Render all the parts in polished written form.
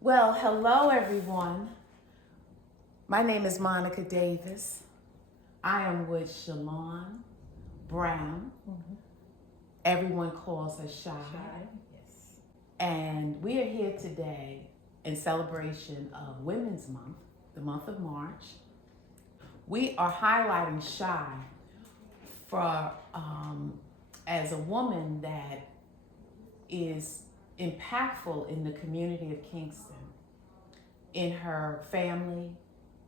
Well, hello everyone. My name is Monica Davis. I am with Shalon Brown. Everyone calls her Shai. Yes. And we are here today in celebration of Women's Month, the month of March. We are highlighting Shai for as a woman that is impactful in the community of Kingston, in her family,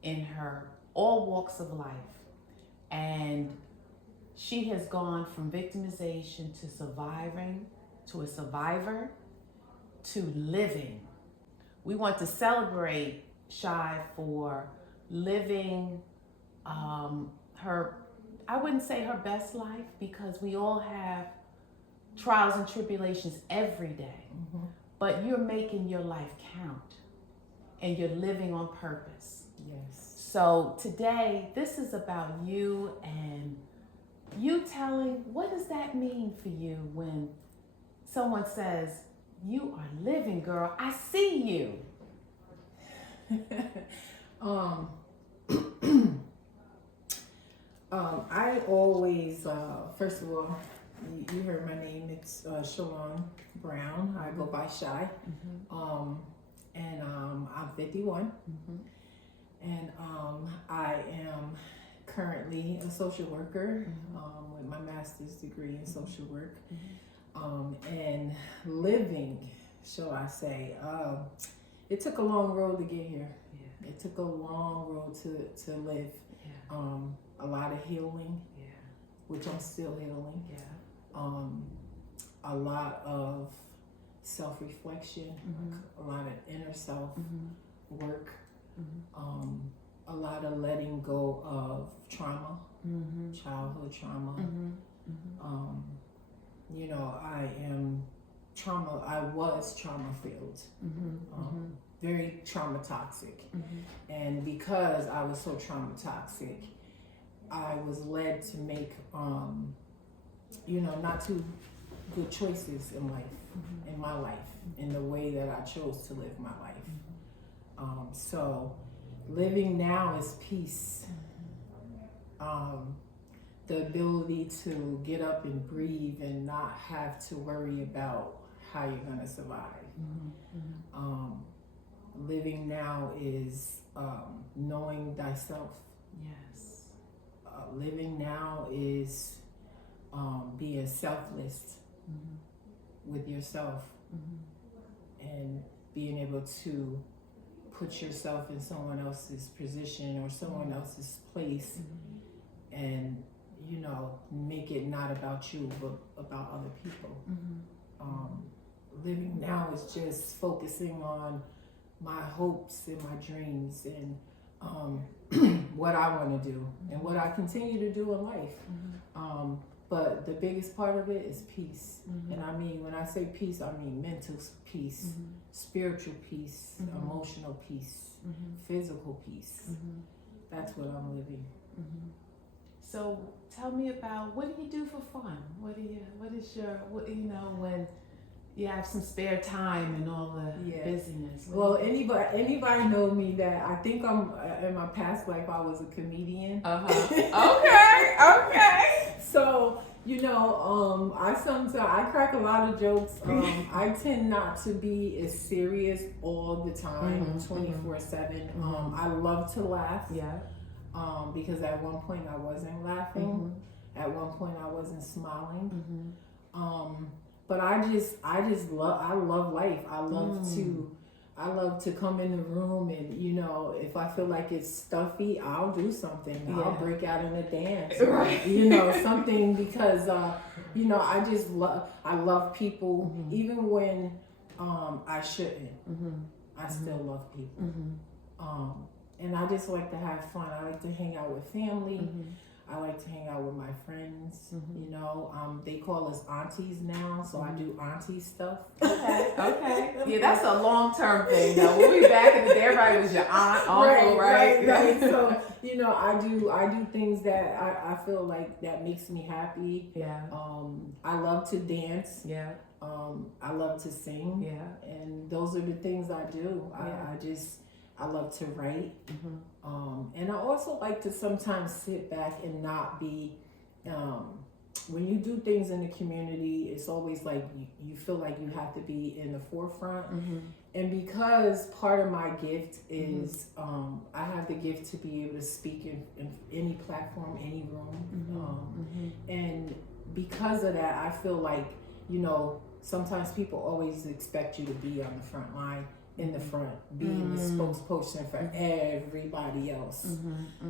in her all walks of life. And she has gone from victimization to surviving, to a survivor, to living. We want to celebrate Shai for living her, I wouldn't say her best life, because we all have trials and tribulations every day. But you're making your life count and you're living on purpose. Yes. So today, this is about you and you telling what does that mean for you when someone says, you are living, girl. I see you. I always, first of all, you heard my name. It's Shalon Brown. I go by Shai. And I'm 51. And I am currently a social worker with my master's degree in social work. And living, shall I say, it took a long road to get here. Yeah. It took a long road to live. Yeah. A lot of healing, Yeah. which I'm still healing. Yeah. A lot of self-reflection, a lot of inner self work, a lot of letting go of trauma, childhood trauma. You know, I was trauma filled, very trauma toxic. And because I was so trauma toxic, I was led to make, not too good choices in life, in my life, in the way that I chose to live my life. So living now is peace. The ability to get up and breathe and not have to worry about how you're gonna survive. Living now is knowing thyself. Yes. Living now is being selfless with yourself and being able to put yourself in someone else's position or someone else's place and make it not about you but about other people. Living now is just focusing on my hopes and my dreams and what I want to do and what I continue to do in life. But the biggest part of it is peace. And I mean, when I say peace, I mean mental peace, spiritual peace, emotional peace, physical peace. That's what I'm living. So tell me about, what do you do for fun? What is your, when you have some spare time and all the busyness? Well, anybody know me that I think I'm, in my past life, I was a comedian. Okay. So, I crack a lot of jokes. I tend not to be as serious all the time, 24/7. I love to laugh. Yeah. Because at one point I wasn't laughing. At one point I wasn't smiling. But I love life. I love to come in the room and, if I feel like it's stuffy, I'll do something. Yeah. I'll break out in a dance. Right. Something because, I love people. Even when I shouldn't, I still love people. And I just like to have fun. I like to hang out with family. I like to hang out with my friends. They call us aunties now, so I do auntie stuff. Okay. Yeah, that's a long-term thing. Though. When we back in the day, everybody was your aunt, uncle, right? So I do things that I feel like that makes me happy. Yeah. I love to dance. Yeah. I love to sing. Yeah. And those are the things I do. Yeah. I love to write. Mm-hmm. And I also like to sometimes sit back and not be, when you do things in the community, it's always like you feel like you have to be in the forefront. Mm-hmm. And because part of my gift is, I have the gift to be able to speak in any platform, any room. And because of that, I feel like, sometimes people always expect you to be on the front line, in the front, being the spokesperson for everybody else.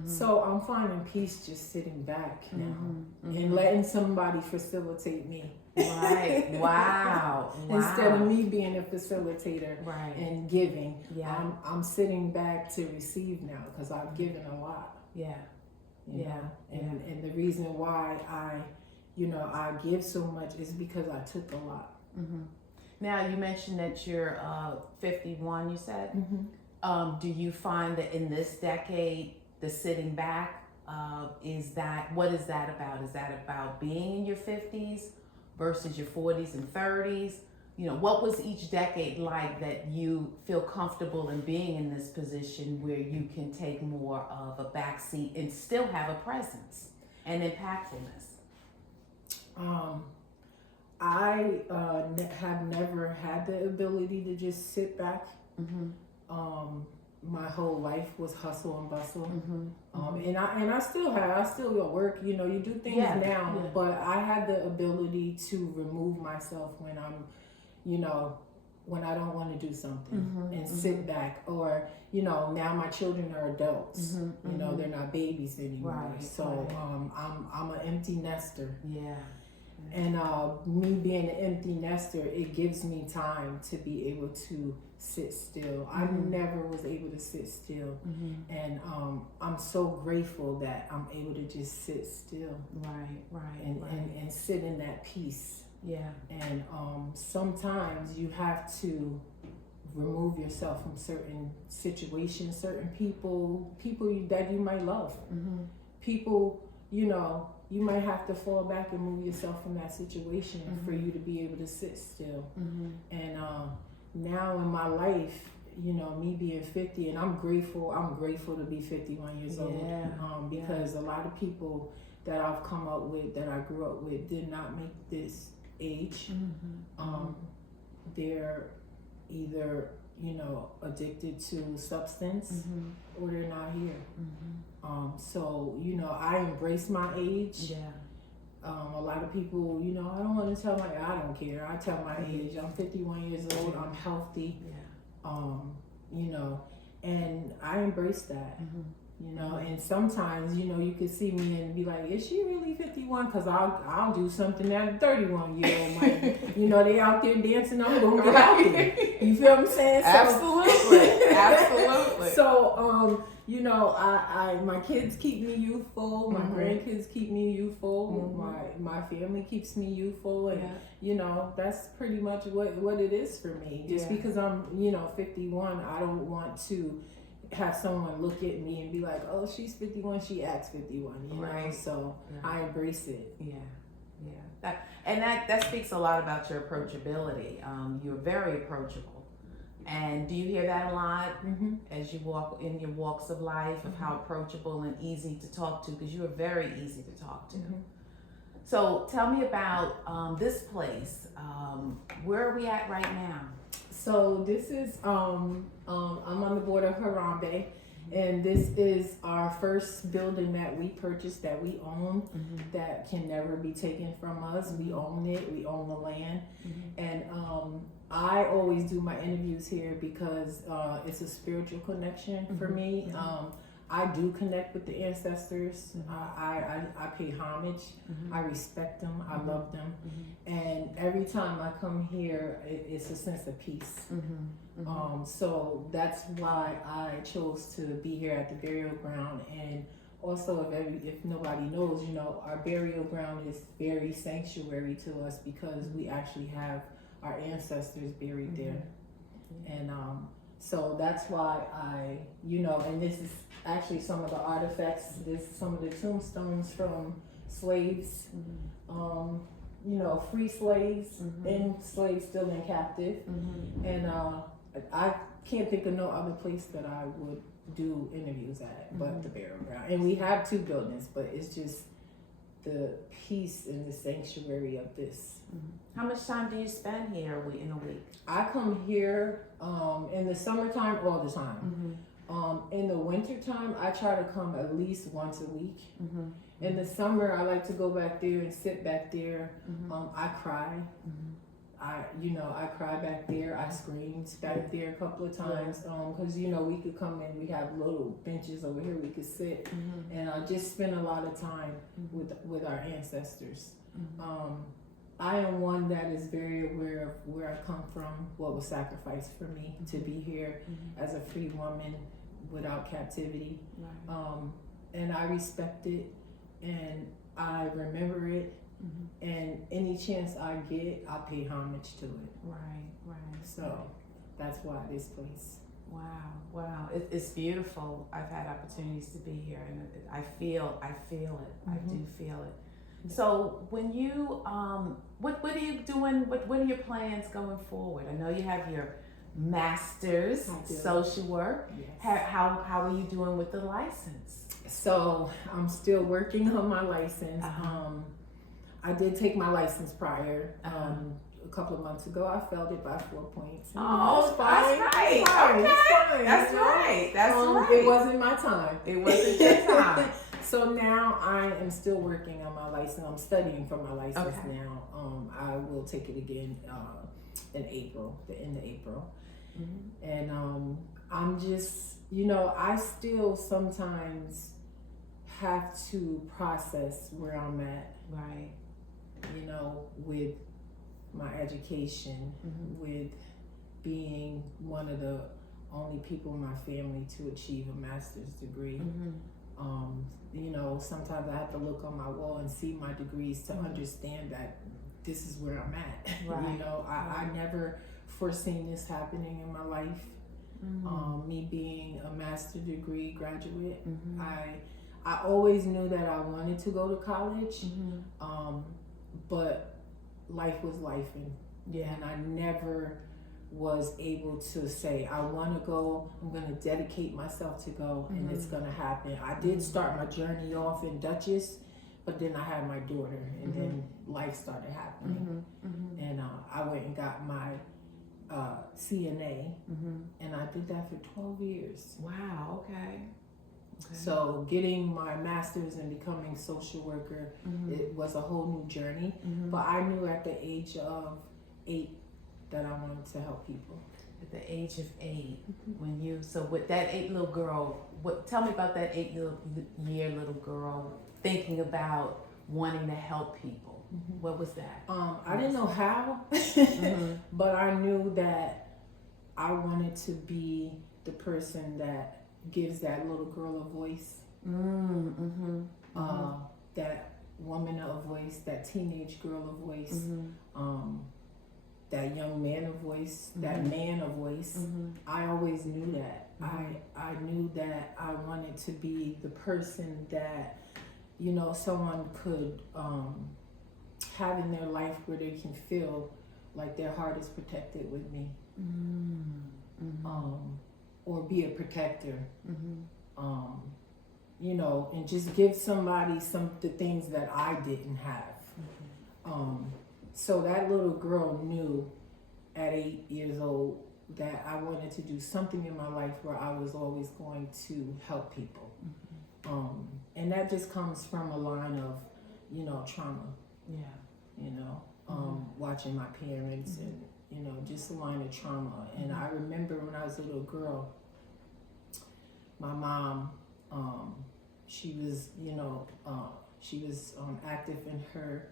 So I'm finding peace just sitting back now and letting somebody facilitate me. Right. Wow. Instead of me being a facilitator Right. and giving, Yeah. I'm sitting back to receive now because I've given a lot. Yeah. You know? And the reason why I give so much is because I took a lot. Now, you mentioned that you're 51, you said? Do you find that in this decade, the sitting back, what is that about? Is that about being in your 50s versus your 40s and 30s? What was each decade like that you feel comfortable in being in this position where you can take more of a backseat and still have a presence and impactfulness? I have never had the ability to just sit back. My whole life was hustle and bustle. And I still have. I still work. You do things now, but I had the ability to remove myself when I'm, when I don't want to do something and sit back. Or now my children are adults. They're not babies anymore. Right, so I'm an empty nester. Yeah. And me being an empty nester, it gives me time to be able to sit still. I never was able to sit still. And I'm so grateful that I'm able to just sit still. And sit in that peace. Yeah. And sometimes you have to remove yourself from certain situations, certain people that you might love. People, you might have to fall back and move yourself from that situation for you to be able to sit still. And now in my life, me being 50, and I'm grateful to be 51 years old. Because a lot of people that I've come up with, that I grew up with, did not make this age. They're either addicted to substance or they're not here. So I embrace my age. A lot of people, I don't want to tell I don't care. I tell my age. I'm 51 years old. I'm healthy. And I embrace that. And sometimes, you could see me and be like, is she really 51? Because I'll do something that a 31-year-old might. They out there dancing, I'm going to get out there. You feel what I'm saying? Absolutely. So, my kids keep me youthful. My grandkids keep me youthful. My family keeps me youthful. And, that's pretty much what it is for me. Just because I'm, 51, I don't want to have someone look at me and be like, oh, she's 51, she acts 51, know? So I embrace it. That speaks a lot about your approachability. You're very approachable. And do you hear that a lot as you walk in your walks of life, of how approachable and easy to talk to? Because you are very easy to talk to. So tell me about this place. Where are we at right now? So this is, I'm on the board of Harambe, and this is our first building that we purchased, that we own, that can never be taken from us. We own it, we own the land. And I always do my interviews here because it's a spiritual connection for me. I do connect with the ancestors. I pay homage. I respect them. I love them. And every time I come here, it's a sense of peace. So that's why I chose to be here at the burial ground. And also, if nobody knows, our burial ground is very sanctuary to us because we actually have our ancestors buried there. And so that's why and this is actually some of the artifacts. This is some of the tombstones from slaves. free slaves and slaves still in captive. And I can't think of no other place that I would do interviews at but the burial ground. And we have 2 buildings, but it's just the peace and the sanctuary of this. How much time do you spend here in a week? I come here in the summertime all the time. In the wintertime, I try to come at least once a week. In the summer, I like to go back there and sit back there. I cry. I cry back there. I screamed back there a couple of times because we could come in. We have little benches over here we could sit, and I just spend a lot of time with our ancestors. I am one that is very aware of where I come from, what was sacrificed for me to be here as a free woman without captivity. And I respect it, and I remember it, and any chance I get, I pay homage to it. Right. So that's why this place. Wow. It's beautiful. I've had opportunities to be here, and I feel it. I do feel it. So when you, what are you doing? What are your plans going forward? I know you have your master's social work. Yes. How are you doing with the license? So I'm still working on my license. I did take my license prior. A couple of months ago, I failed it by 4 points. Oh, it's fine. That's right. It's fine. Okay. It's fine. That's right. That's right. It wasn't my time. It wasn't your time. So now I am still working on my license. I'm studying for my license now. I will take it again in April, the end of April. And I'm just, I still sometimes have to process where I'm at. Right. With my education, with being one of the only people in my family to achieve a master's degree. Sometimes I have to look on my wall and see my degrees to understand that this is where I'm at. Right. I never foreseen this happening in my life. Me being a master's degree graduate, I always knew that I wanted to go to college, but life was lifing. And I never was able to say, I want to go, I'm going to dedicate myself to go, and it's going to happen. I did start my journey off in Dutchess, but then I had my daughter, and then life started happening. And I went and got my CNA, and I did that for 12 years. Wow, okay. So getting my master's and becoming social worker, it was a whole new journey. But I knew at the age of 8 that I wanted to help people. At the age of 8, so with that 8 little girl, tell me about that 8-year little girl thinking about wanting to help people. What was that? I didn't know how, but I knew that I wanted to be the person that gives that little girl a voice, that woman a voice, that teenage girl a voice, that young man a voice, that man a voice. I always knew that. I knew that I wanted to be the person that, someone could have in their life where they can feel like their heart is protected with me. Or be a protector, and just give somebody the things that I didn't have. So that little girl knew at 8 years old that I wanted to do something in my life where I was always going to help people. And that just comes from a line of, trauma. Watching my parents and, just a line of trauma. And I remember when I was a little girl, my mom, she was active in her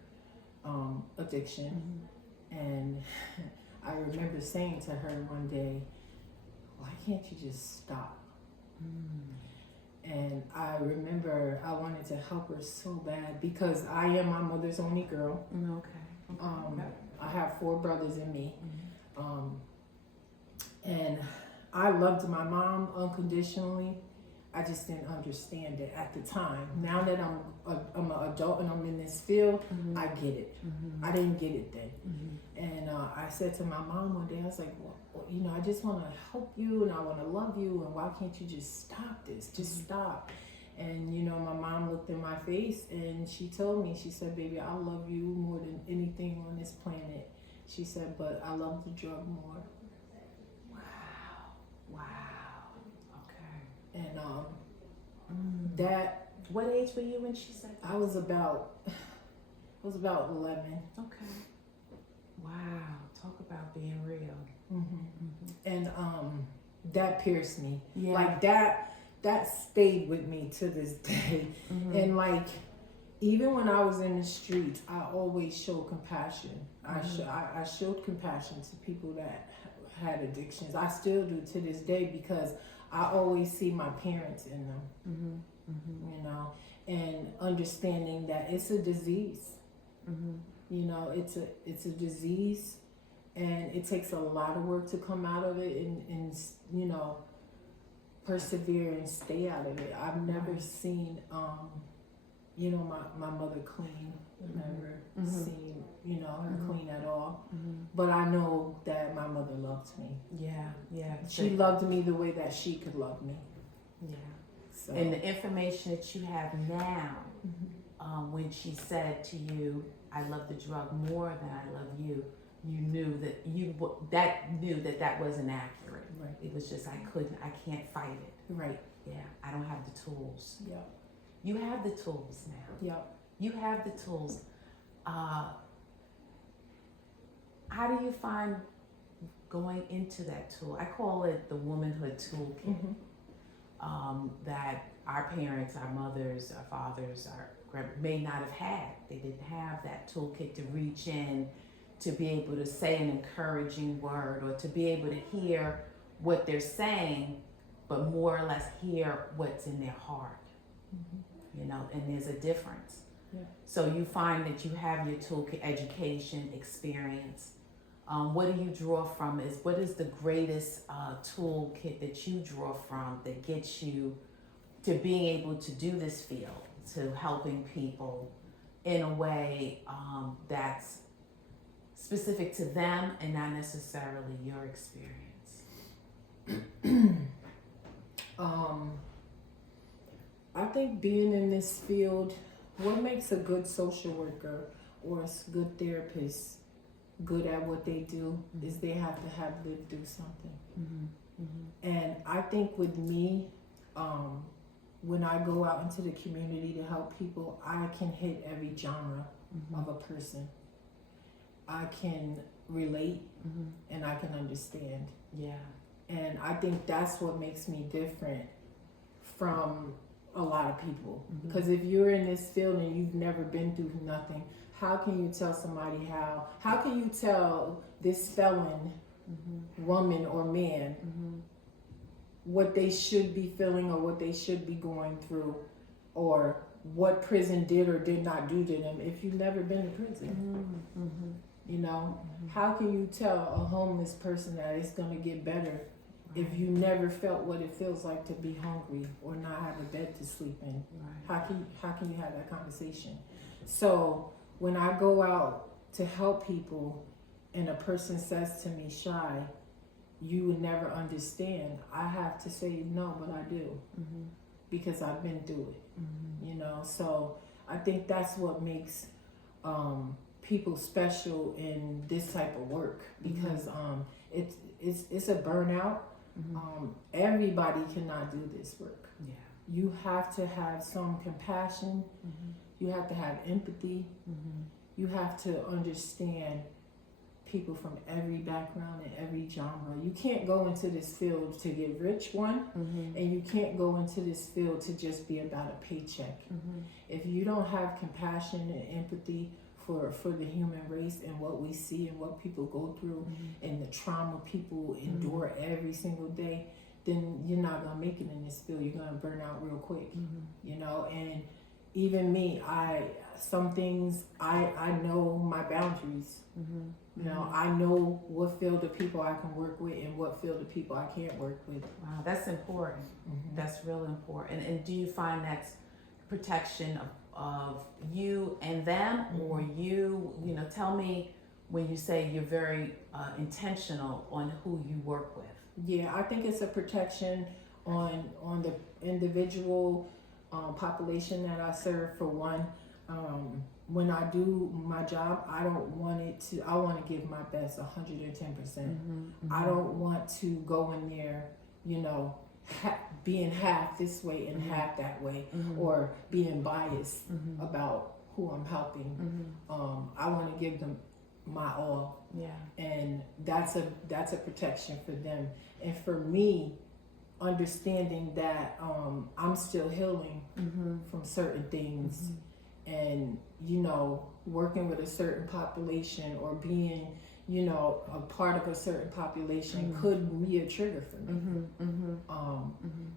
addiction. And I remember saying to her one day, why can't you just stop? And I remember I wanted to help her so bad because I am my mother's only girl. I have 4 brothers in me. And I loved my mom unconditionally. I just didn't understand it at the time. Now that I'm an adult and I'm in this field, I get it. I didn't get it then. And I said to my mom one day, I was like, well, you know, I just want to help you and I want to love you, and why can't you just stop this? Just stop. And, you know, my mom looked in my face and she told me, she said, baby, I love you more than anything on this planet. She said, but I love the drug more. Wow. Okay. And that. What age were you when she said that? I was about 11. Okay. Wow. Talk about being real. And that pierced me. Yeah. Like that stayed with me to this day. And like, even when I was in the streets, I always showed compassion. I showed compassion to people that had addictions. I still do to this day, because I always see my parents in them. You know, and understanding that it's a disease. You know, it's a disease, and it takes a lot of work to come out of it, and you know, persevere and stay out of it. I've never seen you know, my mother clean. Never seen, you know, her clean at all. But I know that my mother loved me. Yeah. She loved me the way that she could love me. Yeah. So. And the information that you have now, when she said to you, I love the drug more than I love you, you knew that that wasn't accurate. Right. It was just, I can't fight it. Right. Yeah, I don't have the tools. Yep. You have the tools now. Yep. You have the tools. How do you find going into that tool? I call it the womanhood toolkit. That our parents, our mothers, our fathers, may not have had. They didn't have that toolkit to reach in, to be able to say an encouraging word, or to be able to hear what they're saying, but more or less hear what's in their heart. You know, and there's a difference. Yeah. So you find that you have your toolkit, education, experience. What do you draw from? What is the greatest toolkit that you draw from that gets you to being able to do this field, to helping people in a way that's specific to them and not necessarily your experience? I think being in this field, what makes a good social worker or a good therapist good at what they do is they have to have lived through something. And I think with me, when I go out into the community to help people, I can hit every genre of a person. I can relate and I can understand. Yeah. And I think that's what makes me different from a lot of people. Because if you're in this field and you've never been through nothing, how can you tell somebody how can you tell this felon woman or man what they should be feeling or what they should be going through, or what prison did or did not do to them if you've never been to prison? You know, how can you tell a homeless person that it's going to get better if you never felt what it feels like to be hungry or not have a bed to sleep in? How can you have that conversation? So when I go out to help people and a person says to me, Shai, you would never understand, I have to say no, but I do, because I've been through it. You know, so I think that's what makes people special in this type of work, because it's a burnout. Everybody cannot do this work. Yeah. You have to have some compassion. You have to have empathy. You have to understand people from every background and every genre. You can't go into this field to get rich, and you can't go into this field to just be about a paycheck. If you don't have compassion and empathy for the human race and what we see and what people go through and the trauma people endure every single day, then you're not gonna make it in this field. You're gonna burn out real quick, you know. And even me, some things I know my boundaries. You know, I know what field of people I can work with and what field of people I can't work with. Wow, that's important. That's really important. And do you find that's protection of you and them, or you know, tell me when you say you're very intentional on who you work with. Yeah, I think it's a protection on the individual population that I serve. For one, when I do my job, I don't want it to. I want to give my best, 110%. I don't want to go in there, you know, being half this way and half that way, or being biased about who I'm helping. I want to give them my all. Yeah. And that's a protection for them. And for me, understanding that I'm still healing from certain things, and you know, working with a certain population or being, you know, a part of a certain population could be a trigger for me.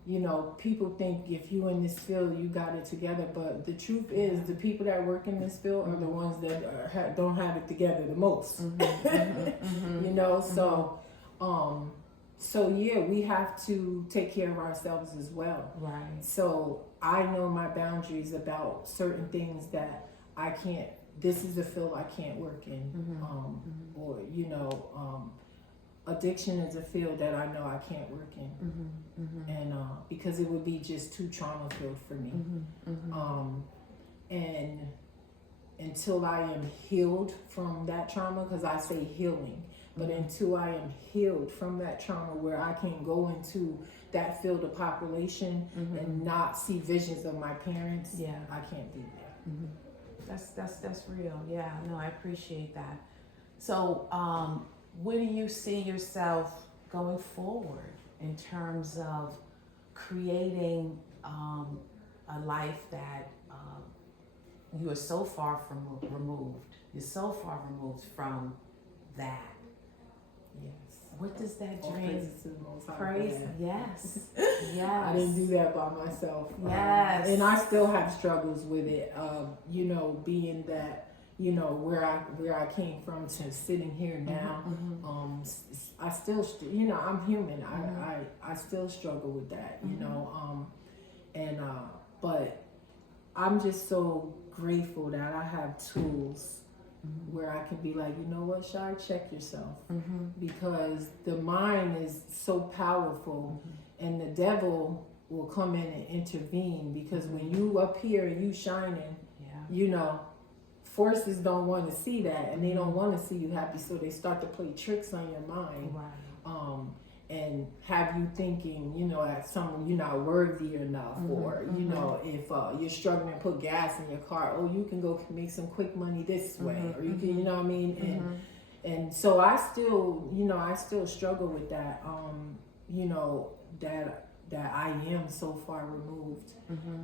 You know, people think if you in this field you got it together, but the truth is the people that work in this field are the ones that don't have it together the most. You know, so yeah, we have to take care of ourselves as well. Right. So I know my boundaries about certain things that I can't. This is a field I can't work in, or you know, addiction is a field that I know I can't work in, and because it would be just too trauma filled for me. And until I am healed from that trauma, because I say healing, but until I am healed from that trauma, where I can go into that field of population and not see visions of my parents, I can't be there. That's real. Yeah, no, I appreciate that. So, where do you see yourself going forward in terms of creating a life that you are so far from removed? You're so far removed from that. Yes. What does that All dream? praises to the Most High. Praise. Yeah. Yes. Yes. I didn't do that by myself. Yes. And I still have struggles with it. You know, being that, you know, where I came from to sitting here now. I still, you know, I'm human. I still struggle with that. You know, but I'm just so grateful that I have tools where I can be like, you know what, Shai, check yourself, because the mind is so powerful, and the devil will come in and intervene, because when you up here and you shining, you know, forces don't want to see that, and they don't want to see you happy, so they start to play tricks on your mind. And have you thinking, you know, that someone you're not worthy enough, or you know, if you're struggling to put gas in your car, oh, you can go make some quick money this way, or you can, you know what I mean, and so I still, you know, I still struggle with that, you know, that I am so far removed,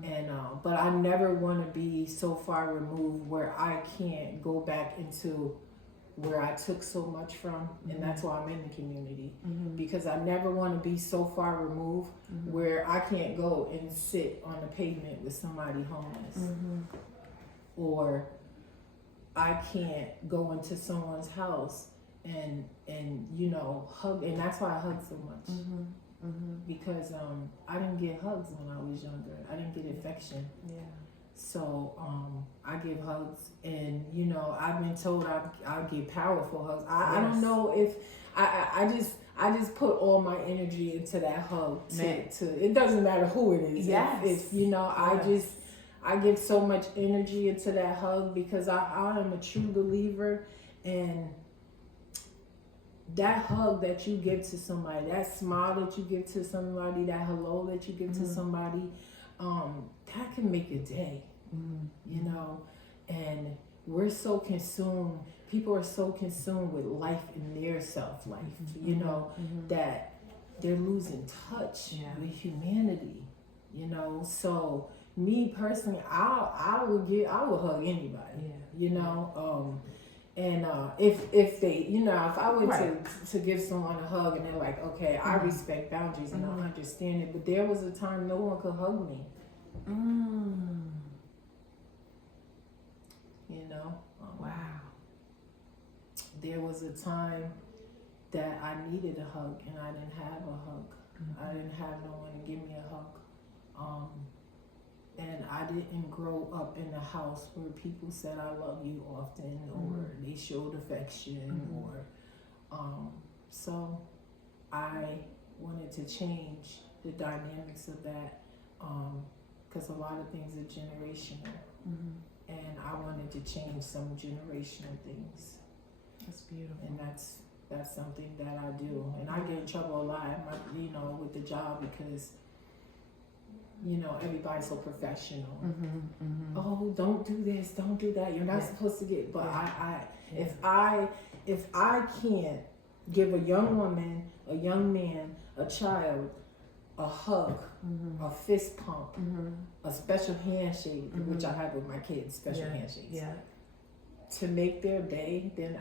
and but I never want to be so far removed where I can't go back into where I took so much from, and that's why I'm in the community, because I never want to be so far removed where I can't go and sit on the pavement with somebody homeless, or I can't go into someone's house and you know, hug, and that's why I hug so much, because I didn't get hugs when I was younger. I didn't get affection. So I give hugs, and you know, I've been told I give powerful hugs. I don't know if I just put all my energy into that hug. To it doesn't matter who it is. If you know, I give so much energy into that hug, because I am a true believer, and that hug that you give to somebody, that smile that you give to somebody, that hello that you give to somebody, that can make a day, you know. And we're so consumed, people are so consumed with life in their self-life, you know, that they're losing touch with humanity, you know. So me personally, I will hug anybody, you know. And if they, you know, if I were to give someone a hug and they're like, okay, I respect boundaries and I understand it, but there was a time no one could hug me. you know. Wow. There was a time that I needed a hug and I didn't have a hug. I didn't have no one to give me a hug. And I didn't grow up in a house where people said I love you often or they showed affection or so I wanted to change the dynamics of that because a lot of things are generational and I wanted to change some generational things. That's beautiful. And that's something that I do. And I get in trouble a lot, with the job because everybody's so professional. Oh, don't do this, don't do that. You're not supposed to get. But if I can't give a young woman, a young man, a child, a hug, a fist pump, a special handshake, which I have with my kids, special handshakes. Yeah. To make their day, then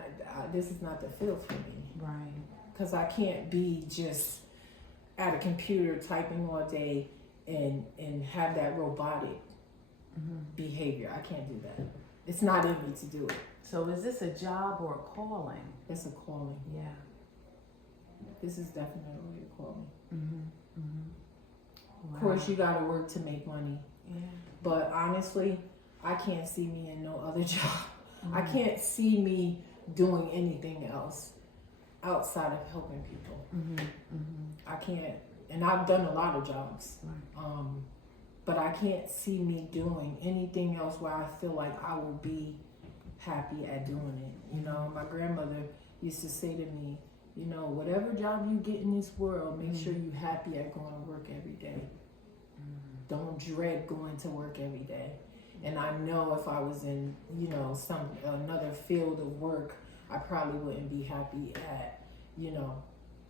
this is not the field for me. Right. Because I can't be just at a computer typing all day and have that robotic behavior. I can't do that. It's not in me to do it. So is this a job or a calling? It's a calling. Yeah. This is definitely a calling. Wow. Of course, you got to work to make money. Yeah. But honestly, I can't see me in no other job. I can't see me doing anything else outside of helping people. I can't, and I've done a lot of jobs, but I can't see me doing anything else where I feel like I will be happy at doing it. My grandmother used to say to me, whatever job you get in this world, make sure you're happy at going to work every day. Don't dread going to work every day. And I know if I was in, another field of work, I probably wouldn't be happy at,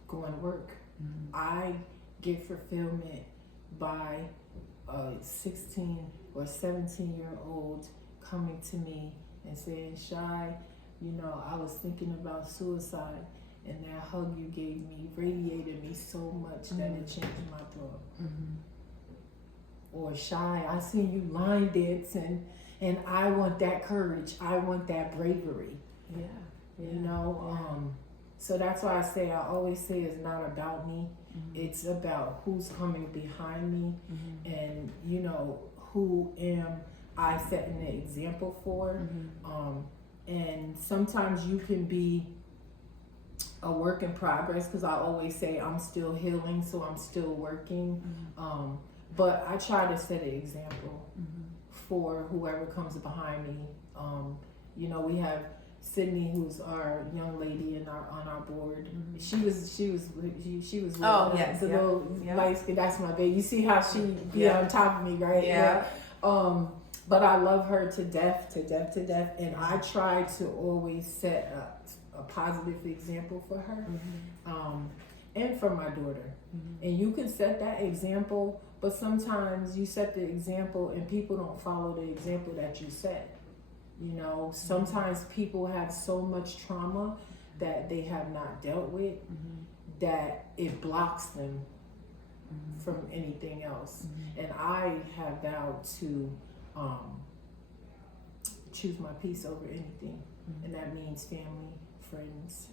going to work. I get fulfillment by a 16 or 17-year-old coming to me and saying, Shai, I was thinking about suicide and that hug you gave me radiated me so much that it changed my thought. Or Shai, I seen you line dancing and I want that courage. I want that bravery. So that's why I always say it's not about me. It's about who's coming behind me and, who am I setting the example for. And sometimes you can be a work in progress because I always say I'm still healing, so I'm still working. But I try to set an example for whoever comes behind me. We have Sydney, who's our young lady on our board. She was little light skin. That's my baby. You see how she be on top of me, right? Yeah. But I love her to death, and I try to always set a positive example for her, and for my daughter. And you can set that example, but sometimes you set the example and people don't follow the example that you set. Sometimes people have so much trauma that they have not dealt with that it blocks them from anything else. And I have vowed to choose my peace over anything. And that means family, friends,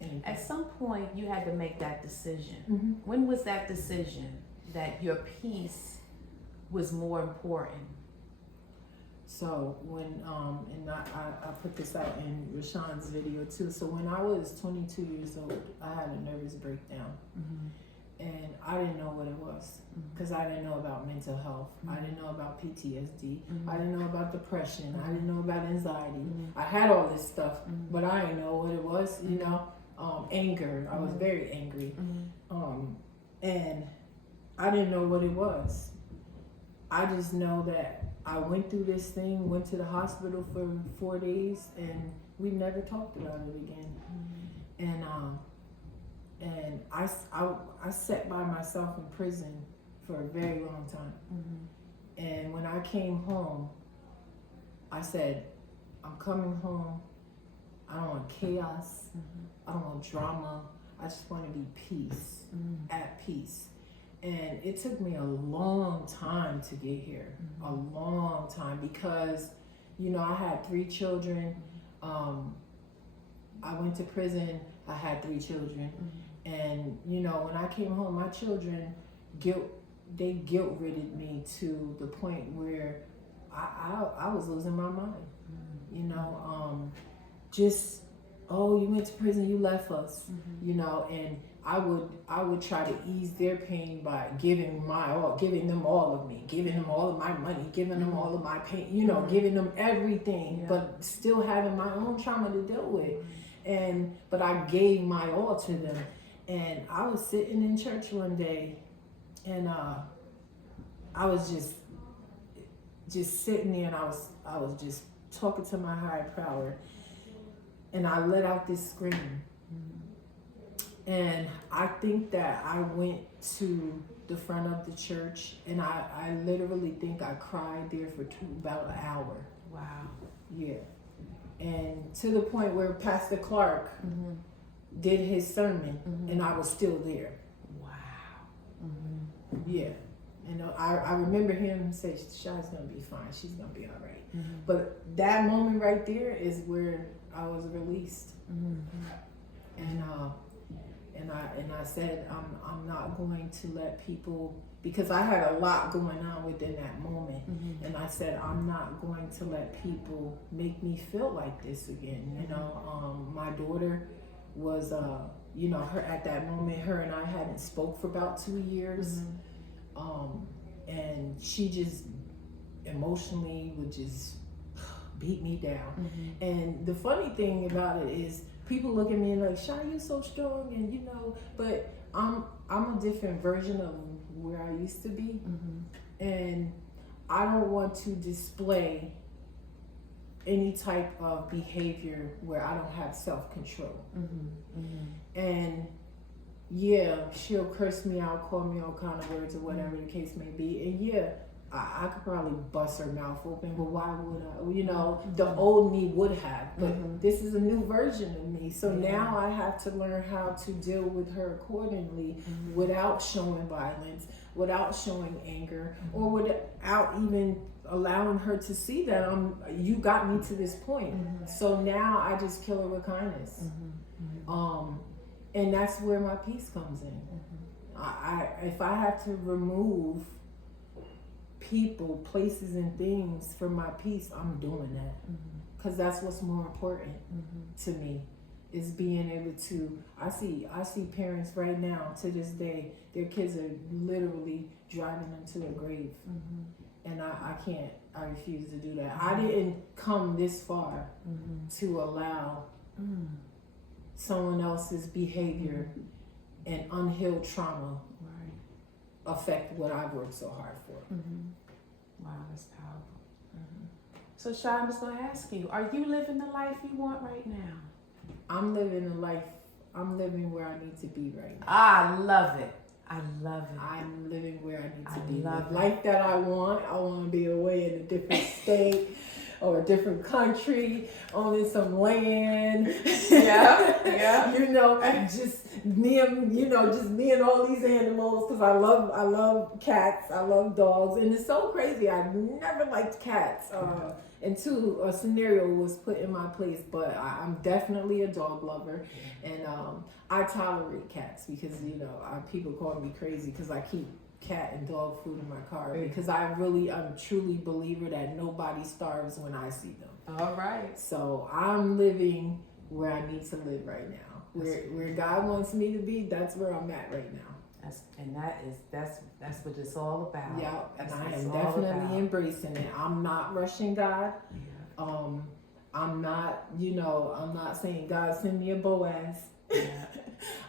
anything. At some point, you had to make that decision. When was that decision that your peace was more important? So when, and I put this out in Rashawn's video too. So when I was 22 years old, I had a nervous breakdown. And I didn't know what it was because I didn't know about mental health. I didn't know about PTSD. I didn't know about depression. I didn't know about anxiety. I had all this stuff, but I didn't know what it was, anger. I was very angry. And I didn't know what it was. I just know that I went through this thing, went to the hospital for 4 days, and we never talked about it again. And I sat by myself in prison for a very long time. And when I came home, I said, I'm coming home. I don't want chaos. I don't want drama. I just want to be peace, at peace. And it took me a long time to get here, a long time, because You know, I had 3 children. I went to prison. I had 3 children. And, you know, when I came home, my children guilt-ridden me to the point where I was losing my mind. You know, just, oh, you went to prison, you left us, you know, and I would try to ease their pain by giving them all of me, giving them all of my money, giving them all of my pain, you know, giving them everything, but still having my own trauma to deal with. But I gave my all to them. And I was sitting in church one day, and I was just sitting there, and I was just talking to my higher power, and I let out this scream. And I think that I went to the front of the church, and I literally think I cried there for about an hour. Wow. Yeah. And to the point where Pastor Clark did his sermon, and I was still there. Wow. Yeah. And I remember him say, Shai's gonna be fine. She's gonna be all right. But that moment right there is where I was released. And I said, I'm not going to let people, because I had a lot going on within that moment. And I said, I'm not going to let people make me feel like this again. You know, my daughter was, you know, at that moment, her and I hadn't spoke for about 2 years. And she just emotionally would just beat me down. And the funny thing about it is, people look at me and like, Shai, you so strong, and you know, but I'm a different version of where I used to be. And I don't want to display any type of behavior where I don't have self-control. And yeah, she'll curse me out, call me all kind of words or whatever the case may be. And yeah, I could probably bust her mouth open, but why would I? You know, the old me would have, but this is a new version of me. So now I have to learn how to deal with her accordingly, without showing violence, without showing anger, or without even allowing her to see that you got me to this point. So now I just kill her with kindness. And that's where my peace comes in. If I have to remove people, places, and things for my peace, I'm doing that, because that's what's more important to me, is being able to. I see parents right now to this day, their kids are literally driving them to their grave, and I refuse to do that. I didn't come this far to allow someone else's behavior and unhealed trauma affect what I've worked so hard for. Wow, that's powerful. So Shai, I'm just going to ask you, are you living the life you want right now? I'm living where I need to be right now. I love it. I'm living where I need to be. The life that I want to be away in a different state or a different country, owning some land. Yeah. You know, just me and all these animals, because I love cats, I love dogs, and it's so crazy. I never liked cats until a scenario was put in my place, but I'm definitely a dog lover, and I tolerate cats because, you know, people call me crazy because I keep cat and dog food in my car, because I'm truly believer that nobody starves when I see them. All right. So I'm living where I need to live right now. Where God wants me to be, that's where I'm at right now. That's what it's all about. Yeah, and I am definitely embracing it. I'm not rushing God. I'm not saying, God, send me a Boaz.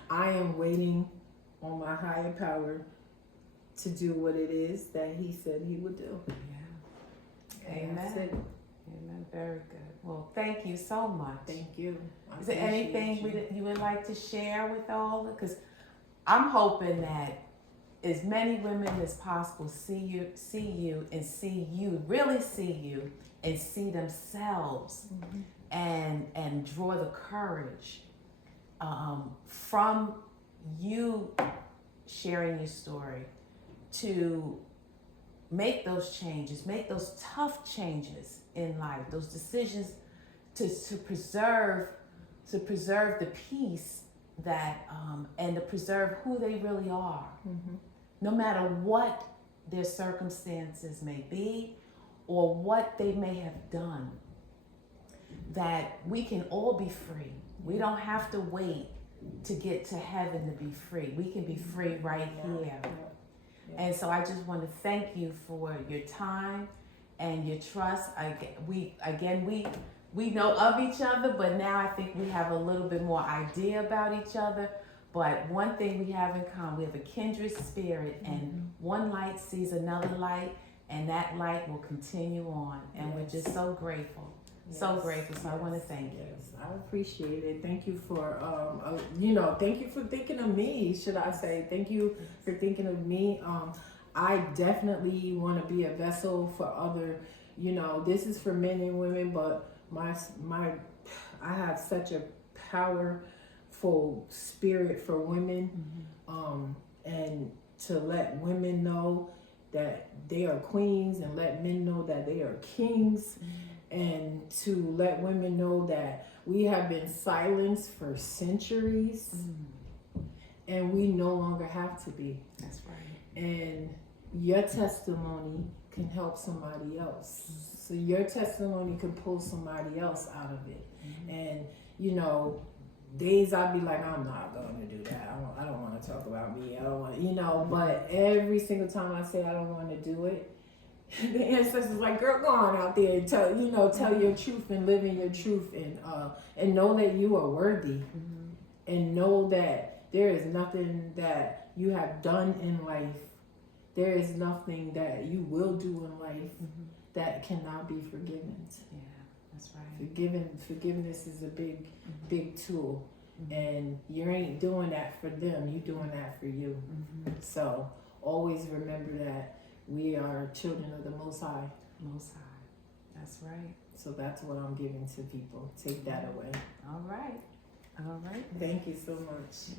I am waiting on my higher power to do what it is that he said he would do. Amen. Amen. Very good. Well, thank you so much. Thank you. Is there anything you would like to share with all? Because I'm hoping that as many women as possible see you, really see you, and see themselves, and draw the courage from you sharing your story to make those changes, make those tough changes in life, those decisions to preserve the peace that and to preserve who they really are, no matter what their circumstances may be or what they may have done. That we can all be free. We don't have to wait to get to heaven to be free. We can be free right here. And so I just want to thank you for your time and your trust. We know of each other, but now I think we have a little bit more idea about each other. But one thing we have in common, we have a kindred spirit, and one light sees another light, and that light will continue on. And we're just so grateful. So grateful. So I want to thank you. Yes, I appreciate it. Thank you for, thank you for thinking of me, should I say. Thank you for thinking of me. I definitely want to be a vessel for other, this is for men and women, but I have such a powerful spirit for women, and to let women know that they are queens and let men know that they are kings. And to let women know that we have been silenced for centuries, and we no longer have to be. That's right. And your testimony can help somebody else. So your testimony can pull somebody else out of it. And, days I'd be like, I'm not going to do that. I don't want to talk about me. I don't want, but every single time I say I don't want to do it, the ancestors like, girl, go on out there and tell your truth and live in your truth, and know that you are worthy, and know that there is nothing that you have done in life, there is nothing that you will do in life that cannot be forgiven. Yeah, that's right. Forgiveness is a big tool, and you ain't doing that for them, you're doing that for you. So always remember that we are children of the Most High. Most High. That's right. So that's what I'm giving to people. Take that away. All right. Thank you so much.